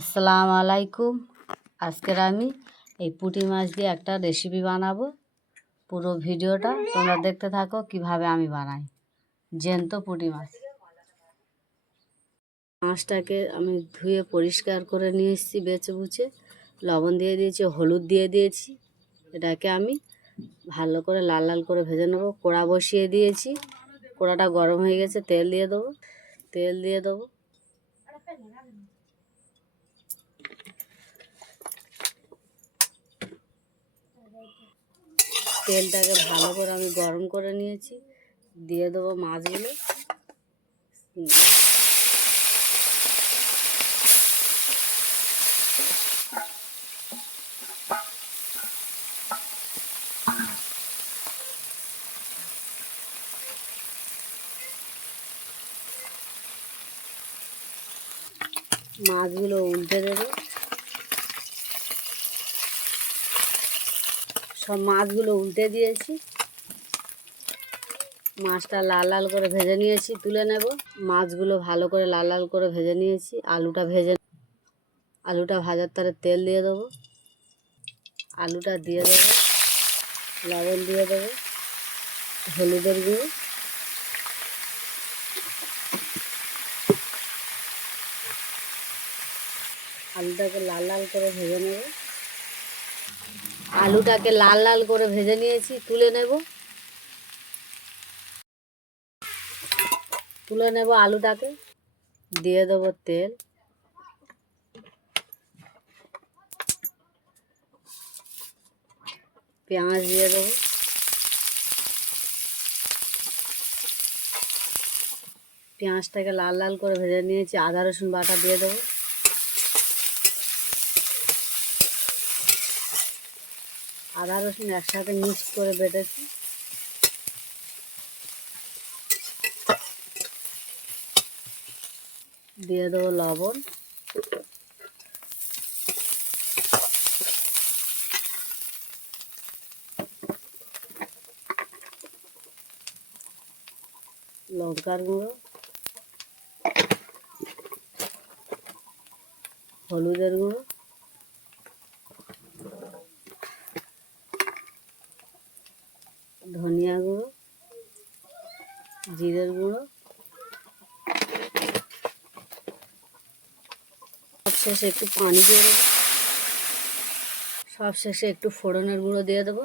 আসসালামু আলাইকুম। আজকের আমি এই পুঁটি মাছ দিয়ে একটা রেসিপি বানাবো। পুরো ভিডিওটা তোমরা দেখতে থাকো কিভাবে আমি বানাই। জ্যান্ত পুঁটি মাছ। মাছটাকে আমি ধুয়ে পরিষ্কার করে নিয়ে এসেছি বেছে বুছে, লবণ দিয়ে দিয়েছি, হলুদ দিয়ে দিয়েছি। এটাকে আমি ভালো করে লাল লাল করে ভেজে নেবো। কড়া বসিয়ে দিয়েছি, কড়াটা গরম হয়ে গেছে, তেল দিয়ে দেবো। তেলটাকে ভালো করে আমি গরম করে নিয়েছি, দিয়ে দেবো মাছগুলো। মাছগুলো উল্টে দেবো। সব মাছগুলো উল্টে দিয়েছি। মাছটা লাল লাল করে ভেজে নিয়েছি, তুলে নেব। মাছগুলো ভালো করে লাল লাল করে ভেজে নিয়েছি। আলুটা ভাজার তারে তেল দিয়ে দেবো। আলুটা দিয়ে দেবো, লবণ দিয়ে দেবো, হলুদের গুঁড়ো, আলুটাকে লাল লাল করে ভেজে নেব। আলুটাকে লাল লাল করে ভেজে নিয়েছি, তুলে নেব। আলুটাকে দিয়ে দেবো তেল, পেঁয়াজ দিয়ে দেবো। পেঁয়াজটাকে লাল লাল করে ভেজে নিয়েছি, আদা রসুন বাটা দিয়ে দেবো। আদা রসুন একসাথে মিক্স করে বেটেছি। দিয়ে দেবো লবণ, লঙ্কার গুঁড়ো, হলুদের গুঁড়ো, ধনিয়া গুঁড়ো, জিরের গুঁড়ো। সবশেষে একটু পানি দিয়ে দেবো। সবশেষে একটু ফোড়নের গুঁড়ো দিয়ে দেবো।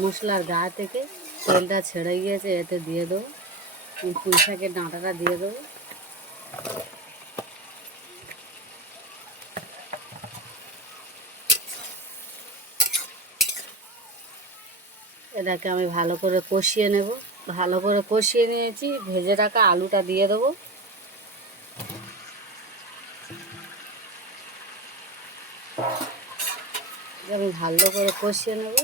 মশলার গা থেকে তেলটা ছেড়ে গিয়েছে, এতে দিয়ে দেবো পুঁই শাকের ডাঁটাটা দিয়ে দেবো। এটাকে আমি ভালো করে কষিয়ে নেব। ভালো করে কষিয়ে নিয়েছি, ভেজে রাখা আলুটা দিয়ে দেবো। আমি ভালো করে কষিয়ে নেব।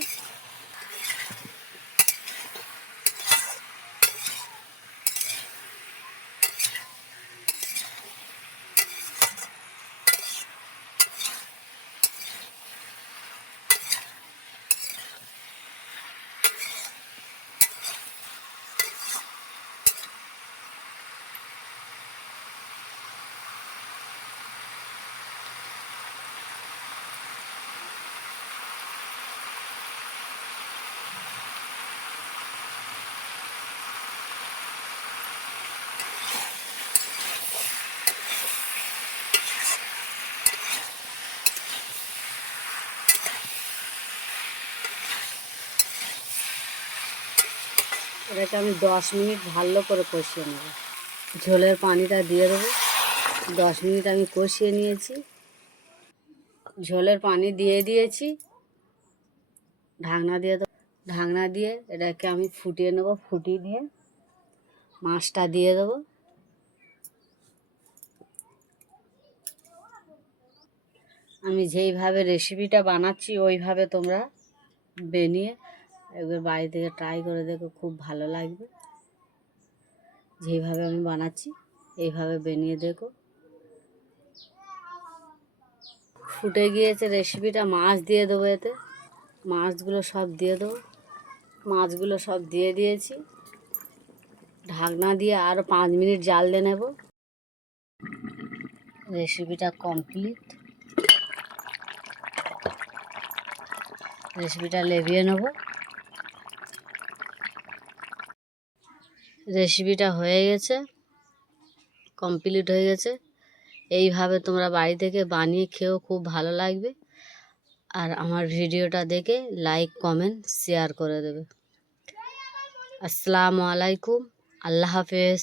এটাকে আমি 10 মিনিট ভালো করে কষিয়ে নেব। ঝোলের পানিটা দিয়ে দেবো। 10 মিনিট আমি কষিয়ে নিয়েছি, ঝোলের পানি দিয়ে দিয়েছি। ঢাকনা দিয়ে দেবো। ঢাকনা দিয়ে এটাকে আমি ফুটিয়ে নেব। ফুটিয়ে নিয়ে মাছটা দিয়ে দেবো। আমি যেইভাবে রেসিপিটা বানাচ্ছি ওইভাবে তোমরা বানিয়ে একবার বাড়ি থেকে ট্রাই করে দেখো, খুব ভালো লাগবে। যেইভাবে আমি বানাচ্ছি এইভাবে বানিয়ে দেখো। ফুটে গিয়েছে রেসিপিটা, মাছ দিয়ে দেবো এতে। মাছগুলো সব দিয়ে দেবো। মাছগুলো সব দিয়ে দিয়েছি। ঢাকনা দিয়ে আরও 5 মিনিট জাল দিয়ে নেব। রেসিপিটা কমপ্লিট। রেসিপিটা লেভিয়ে নেব। রেসিপিটা হয়ে গেছে, কমপ্লিট হয়ে গেছে। এইভাবে তোমরা বাড়ি থেকে বানিয়ে খেয়েও খুব ভালো লাগবে। আর আমার ভিডিওটা দেখে লাইক কমেন্ট শেয়ার করে দেবে। আসসালামু আলাইকুম, আল্লাহ হাফেজ।